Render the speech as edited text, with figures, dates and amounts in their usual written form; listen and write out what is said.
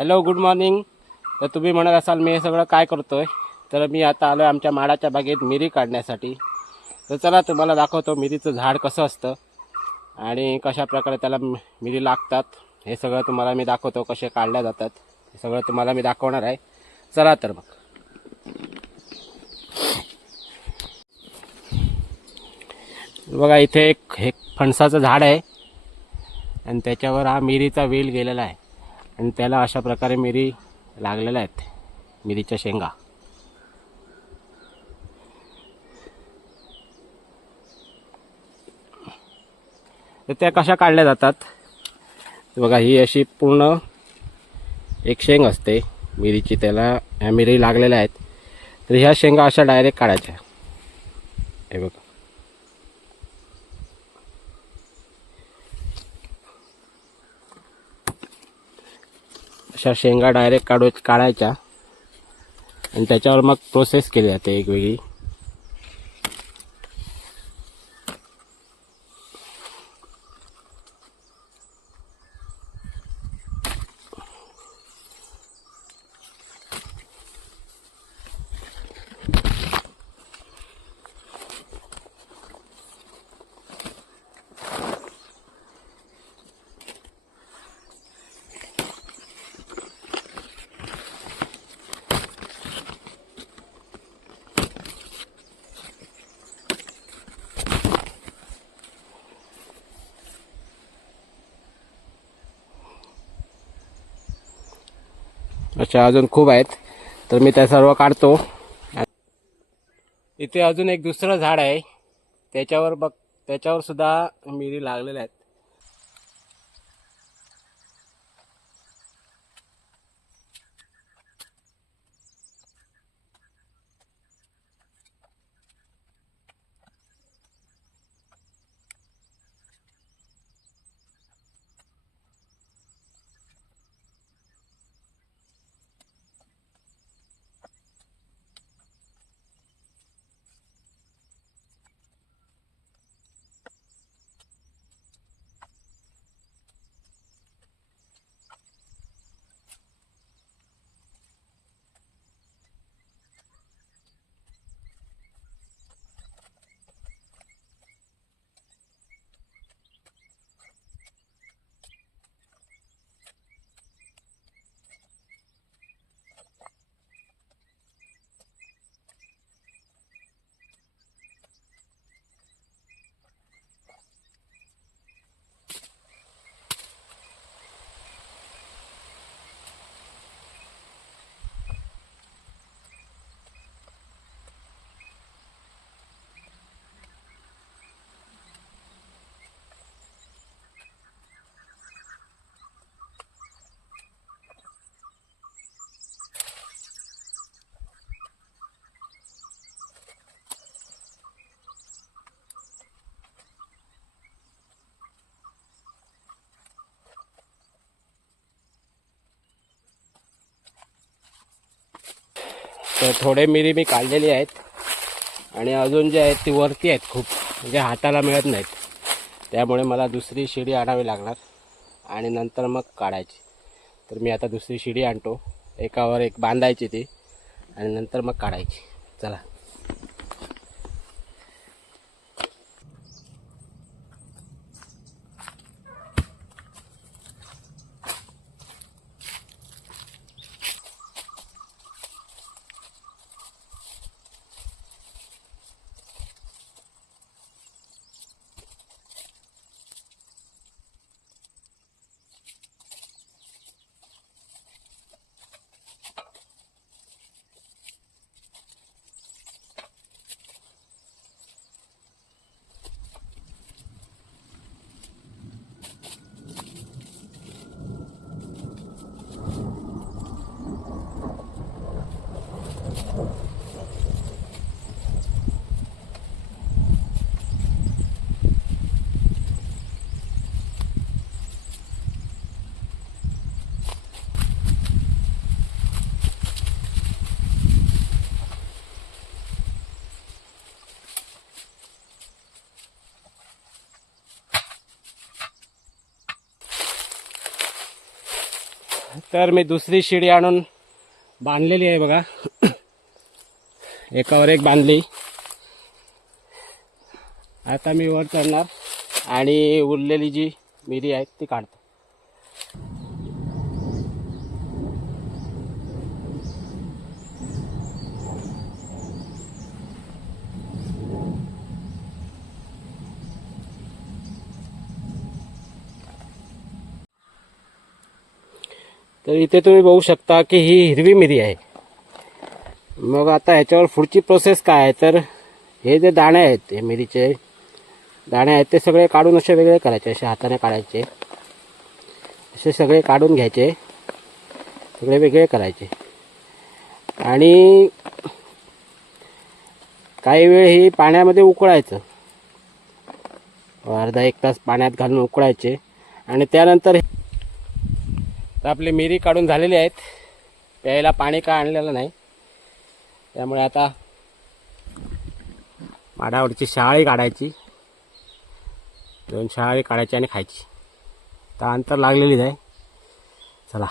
Hello good morning. तर तुम्ही म्हणत असाल मी हे सगळं काय करतोय, तर मी आता आलो आमच्या माडाच्या बागेत मिरी काढण्यासाठी. तर चला तुम्हाला दाखवतो मिरीचं झाड कसं असतं आणि कशा प्रकारे त्याला मिरी लागतात. हे सगळं तुम्हाला मी दाखवतो, कसे काढल्या जातात हे सगळं तुम्हाला मी दाखवणार आहे. चला तर मग. बघा इथे एक फणसाचं झाड आहे आणि त्याच्यावर हा मिरीचा वेल गेलेला आहे आणि त्याला अशा प्रकारे मिरी लागलेल्या आहेत, मिरीच्या शेंगा. तर त्या कशा काढल्या जातात बघा. ही अशी पूर्ण एक शेंग असते मिरीची, त्याला ह्या मिरी लागलेल्या आहेत. तर ह्या शेंगा अशा डायरेक्ट काढायच्या. हे बघा, अशा शेंगा डायरेक्ट काढायच्या आणि त्याच्यावर मग प्रोसेस केली जाते एक वेगळी. अशा अजून खूप आहेत, तर मी त्या सर्व काढतो. इथे अजून एक दुसरं झाड आहे, त्याच्यावर सुद्धा मिरी लागलेल्या आहेत. तर थोडे मिरी मी काढलेली आहेत आणि अजून जे आहेत ती वरती आहेत खूप, म्हणजे हाताला मिळत नाहीत. त्यामुळे मला दुसरी शिडी आणावी लागणार आणि नंतर मग काढायची. तर मी आता दुसरी शिडी आणतो, एकावर एक बांधायची ती आणि नंतर मग काढायची. चला. तर मी दुसरी शिडी आणून बांधलेली आहे बघा. एकावर एक बांधली. आता मी वर चढणार आणि उरलेली जी मिरी आहे ती काढतो. तर इथे तुम्ही बघू शकता की ही हिरवी मिरी आहे. मग आता ह्याच्यावर पुढची प्रोसेस काय आहे, तर हे जे दाणे आहेत, हे मिरीचे दाणे आहेत ते सगळे काढून असे वेगळे करायचे. असे हाताने काढायचे, असे सगळे काढून घ्यायचे, सगळे वेगळे करायचे. आणि काही वेळ ही पाण्यामध्ये उकळायचं, अर्धा एक तास पाण्यात घालून उकळायचे. आणि त्यानंतर तर आपली मिरी काढून झालेली आहेत. प्यायला पाणी काय आणलेलं नाही, त्यामुळे आता माडावरची शहाळी काढायची, 2 शहाळी काढायची आणि खायची. तर अंतर लागलेलीच आहे. चला.